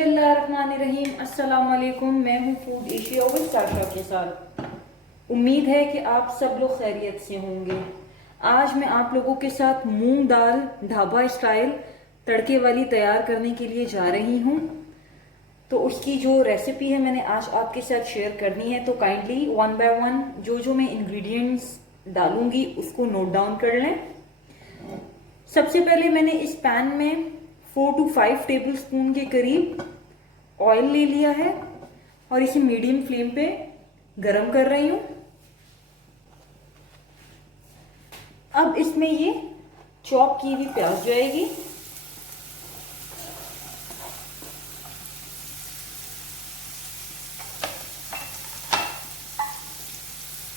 बिस्मिल्लाहिर्रहमानिर्रहीम। अस्सलाम वालेकुम। मैं हूँ फूड एशिया विद साशा के साथ। उम्मीद है कि आप सब लोग खैरियत से होंगे। आज मैं आप लोगों के साथ मूंग दाल ढाबा स्टाइल तड़के वाली तैयार करने के लिए जा रही हूँ। तो उसकी जो रेसिपी है मैंने आज आपके साथ शेयर करनी है, तो काइंडली वन बाय वन जो जो मैं इंग्रेडिएंट्स डालूंगी उसको नोट डाउन कर लें। सबसे पहले मैंने इस पैन में 4 to 5 टेबल स्पून के करीब ऑयल ले लिया है और इसे मीडियम फ्लेम पे गरम कर रही हूं। अब इसमें ये चॉप की हुई प्याज जाएगी।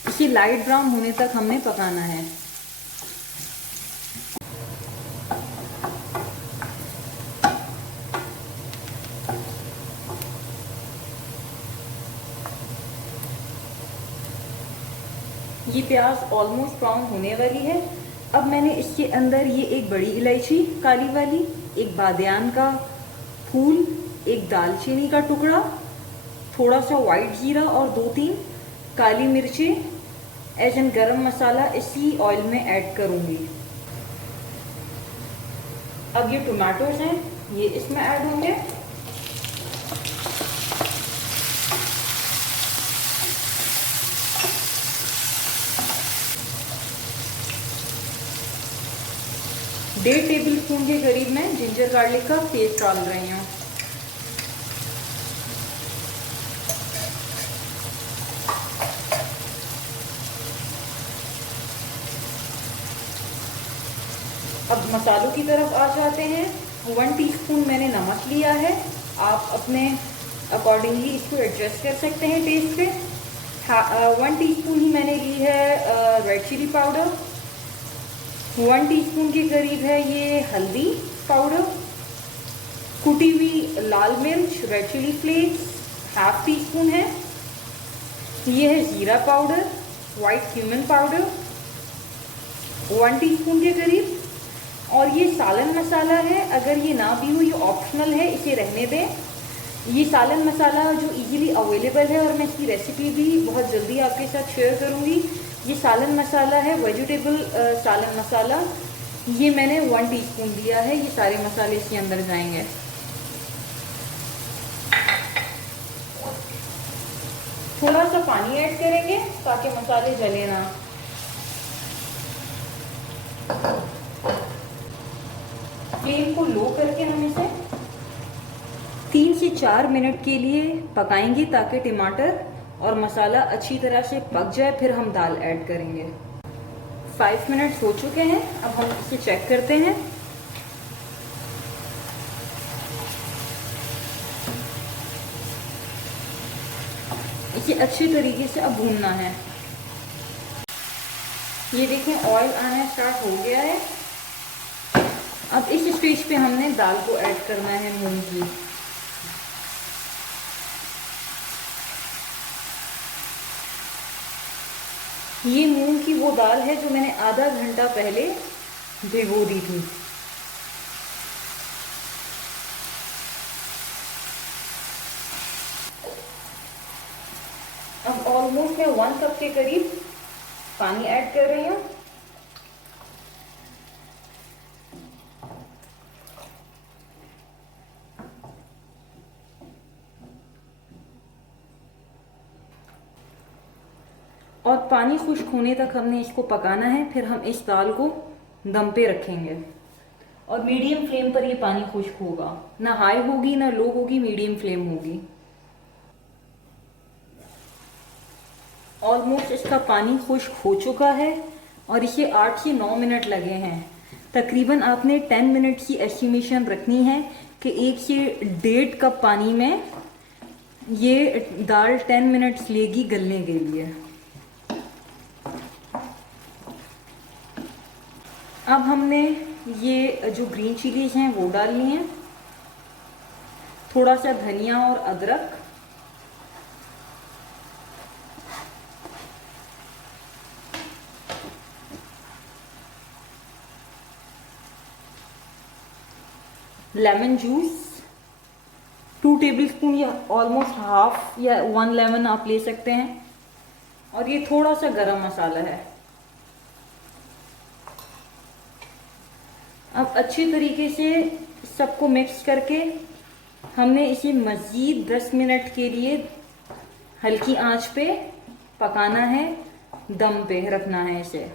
इसे लाइट ब्राउन होने तक हमने पकाना है। ये प्याज ऑलमोस्ट ब्राउन होने वाली है। अब मैंने इसके अंदर ये एक बड़ी इलायची काली वाली, एक बादियान का फूल, एक दालचीनी का टुकड़ा, थोड़ा सा वाइट जीरा और 2-3 काली मिर्चें एज एन गरम मसाला इसी ऑयल में ऐड करूंगी। अब ये टमाटोज हैं, ये इसमें ऐड होंगे। डेढ़ टेबल स्पून के करीब मैं जिंजर गार्लिक का पेस्ट डाल रही हूँ। अब मसालों की तरफ आ जाते हैं। 1 टीस्पून मैंने नमक लिया है, आप अपने अकॉर्डिंगली इसको एडजस्ट कर सकते हैं टेस्ट पे। 1 टीस्पून ही मैंने ली है रेड चिली पाउडर। 1 टीस्पून के करीब है ये हल्दी पाउडर। कुटी हुई लाल मिर्च रेड चिली फ्लेक्स ½ टीस्पून है। ये है जीरा powder, white cumin powder 1 teaspoon के करीब। और ये सालन मसाला है, अगर ये ना भी हो ये ऑप्शनल है, इसे रहने दें। ये सालन मसाला जो इजीली अवेलेबल है और मैं इसकी रेसिपी भी बहुत जल्दी आपके साथ शेयर करूंगी। ये सालन मसाला है, वेजिटेबल सालन मसाला। ये मैंने 1 टीस्पून दिया है। ये सारे मसाले इसके अंदर जाएंगे। थोड़ा सा पानी ऐड करेंगे ताकि मसाले जले ना। फ्लेम को लो करके हम इसे 3 से 4 मिनट के लिए पकाएंगे ताकि टमाटर और मसाला अच्छी तरह से पक जाए। फिर हम दाल ऐड करेंगे। 5 मिनट हो चुके हैं। अब हम इसे चेक करते हैं। इसे अच्छे तरीके से अब भूनना है। ये देखें ऑयल आना स्टार्ट हो गया है। अब इस स्टेज पे हमने दाल को ऐड करना है, मूंग की। ये मूंग की वो दाल है जो मैंने आधा घंटा पहले भिगो दी थी। अब ऑलमोस्ट मैं 1 कप के करीब पानी ऐड कर रही हूँ। और पानी खुश्क होने तक हमने इसको पकाना है। फिर हम इस दाल को दम पे रखेंगे और मीडियम फ्लेम पर ये पानी खुश्क होगा। ना हाई होगी ना लो होगी, मीडियम फ्लेम होगी। ऑलमोस्ट इसका पानी खुश्क हो चुका है और इसे 8 से 9 मिनट लगे हैं। तकरीबन आपने 10 मिनट की एस्टिमेशन रखनी है कि 1 से 1.5 कप पानी में ये दाल 10 मिनट्स लेगी गलने के लिए। अब हमने ये जो ग्रीन चिलीज हैं वो डालनी है, थोड़ा सा धनिया और अदरक, लेमन जूस, 2 टेबलस्पून या ऑलमोस्ट हाफ या 1 लेमन आप ले सकते हैं। और ये थोड़ा सा गरम मसाला है। अब अच्छी तरीके से सबको मिक्स करके हमने इसे मज़ीद 10 मिनट के लिए हल्की आंच पे पकाना है, दम पे रखना है इसे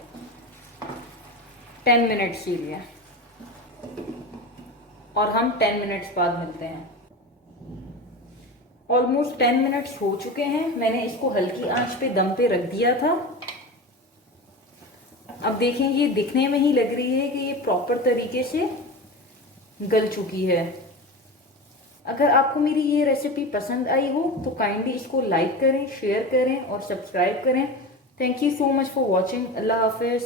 10 मिनट्स के लिए। और हम 10 मिनट्स बाद मिलते हैं। ऑलमोस्ट 10 मिनट्स हो चुके हैं। मैंने इसको हल्की आंच पे दम पे रख दिया था। अब देखें, ये दिखने में ही लग रही है कि ये प्रॉपर तरीके से गल चुकी है। अगर आपको मेरी ये रेसिपी पसंद आई हो तो काइंडली इसको लाइक करें, शेयर करें और सब्सक्राइब करें। Thank you so much for watching. Allah Hafiz.